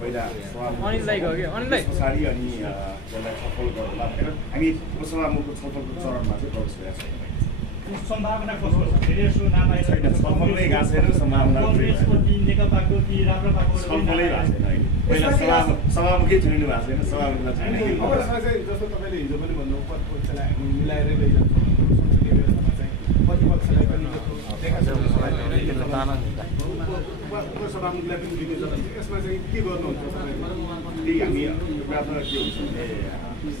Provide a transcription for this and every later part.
पहिला अनिललाई गयो कि अनिललाई पछाडि अनि त्यसलाई छलफल गर्नुला भनेर हामी उपसभामुखको छलफलको चरणमा चाहिँ प्रवेश गरेका छौँ। सम्भावना कस्तो छ? धेरै जसो नाम आइरहेको छैन, छलफलै गएको छैन, सम्भावना कांग्रेसको कि नेकपाको कि राप्रपाको छलफलै भएको छैन अहिले। पहिला सभामुखै चुनिनु भएको छैन, सभामुखलाई चुनिनु अब यसमा चाहिँ जस्तो तपाईँले हिजो पनि भन्नु प्रतिपक्षलाई हामी मिलाएरै लैजान्छौँ संसदीय व्यवस्थामा चाहिँ प्रतिपक्षलाई पनि उपसभामुखलाई पनि लिनु छ। यसमा चाहिँ के गर्नुहुन्छ तपाईँले? हामी एउटा त के हुन्छ भने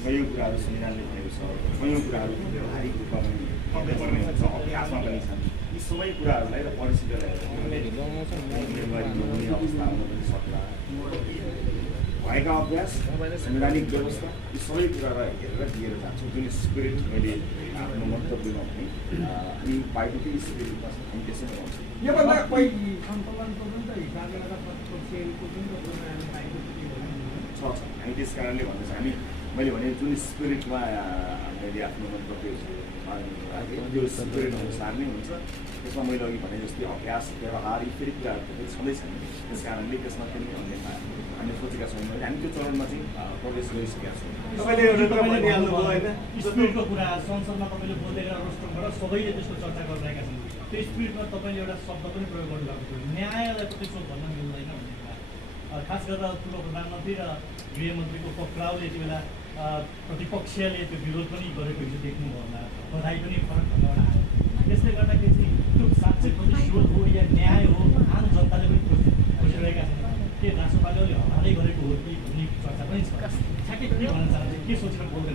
कयौँ कुराहरू संविधानले भनेको छ, कयौँ कुराहरू व्यवहारिक रूपमा पनि पर्ने हुन्छ, अभ्यासमा पनि छन्। यी सबै कुराहरूलाई र परिस्थितिलाई हुने अवस्था हुन पनि सक्ला। भएका अभ्यास, संवैधानिक व्यवस्था यी सबै कुरालाई हेरेर दिएर जान्छौँ। जुन स्पिरिट मैले आफ्नो मन्तव्यमा भने हामी पार्टीकै स्पिरिटमा हामी त्यसै गर्छौँ। योभन्दा पहिलो सन्तुलनको जुन चाहिँ हिसाबले गर्दा प्रतिपक्षको जुन छ हामी त्यस कारणले भन्दैछ हामी मैले भने जुन स्पिरिटमा मैले आफ्नो मन्तव्य त्यो स्पिरिट अनुसार नै हुन्छ। त्यसमा मैले अघि भने जस्तै अभ्यास व्यवहार यी फेरि कुराहरू त छँदैछ नि। त्यस कारणले त्यसमा पनि अन्यमा हामी सोचेका छौँ। हामी त्यो चरणमा चाहिँ प्रवेश गरिसकेका छौँ। स्पिरिटको कुरा संसदमा तपाईँले बोल्दै गरेर रोस्टरबाट सबैले त्यसको चर्चा गरिरहेका छन्। त्यो स्पिरिटमा तपाईँले एउटा शब्द पनि प्रयोग गर्नुभएको थियो, न्यायलाई प्रतिशोध भन्न मिल्दैन भन्ने कुरा। खास गरेर पूर्व प्रधानमन्त्री र गृहमन्त्रीको पक्राउले यति बेला प्रतिपक्षले त्यो विरोध पनि गरेको हिजो देख्नुभयो होला, बधाई पनि फरक ढङ्गबाट आयो। त्यसले गर्दाखेरि चाहिँ त्यो साँच्चै प्रतिशोध हो या न्याय हो, आम जनताले पनि खोजिरहेका छन्। के राष्ट्रपालले हतारै गरेको हो कि भन्ने चर्चा पनि छ। ठ्याक्कै के भन्न चाहन्छ, के सोचेर बोल्दै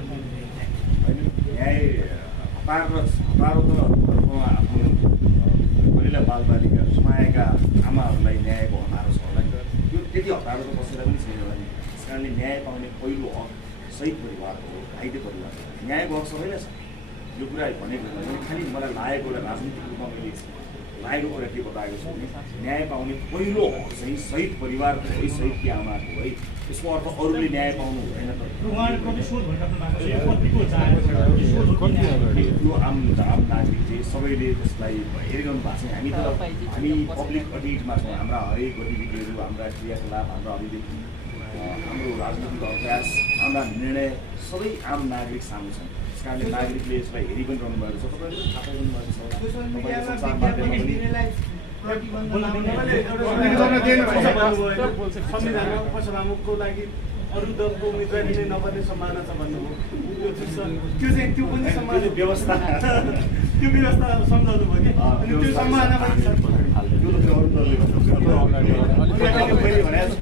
न्याय हतार त आफ्नो महिला बालबालिका गुमाएका आमाहरूलाई न्यायको हतारो छ होला। यो त्यति हतारो त कसैलाई पनि छैन भने त्यस कारणले न्याय पाउने पहिलो हक सही परिवार हो, घाइते परिवार हो। न्यायको हक सबैलाई छ। यो कुरा भनेको भने खालि मलाई लागेको एउटा राजनीतिक रूपमा मैले लागेको कुरा के बताएको छु भने न्याय पाउने पहिलो हक चाहिँ शहीद परिवारको है, शहीदकी आमाको है। त्यसको अर्थ अरूले न्याय पाउनु हुँदैन त। यो आम नागरिक चाहिँ सबैले त्यसलाई हेरिरहनु भएको छ। हामी पब्लिक अडिटमा छौँ। हाम्रा हरेक गतिविधिहरू, हाम्रा क्रियाकलाप, हाम्रा अभिव्यक्ति, हाम्रो राजनीतिक अभ्यास, हाम्रा निर्णय सबै आम नागरिक सामु छन्। त्यस कारणले नागरिकले यसलाई हेरि पनि रहनु भएको छ। तपाईँले थाहा पाइरहनु भएको छ। संविधानमा उपसभामुखको लागि अरू दलको उम्मेदवारी नै नपर्ने सम्भावना छ भन्नुभयो। त्यो पनि सम्भावना व्यवस्था त्यो व्यवस्था सम्झाउनु भयो कि अनि त्यो सम्भावना पनि छ।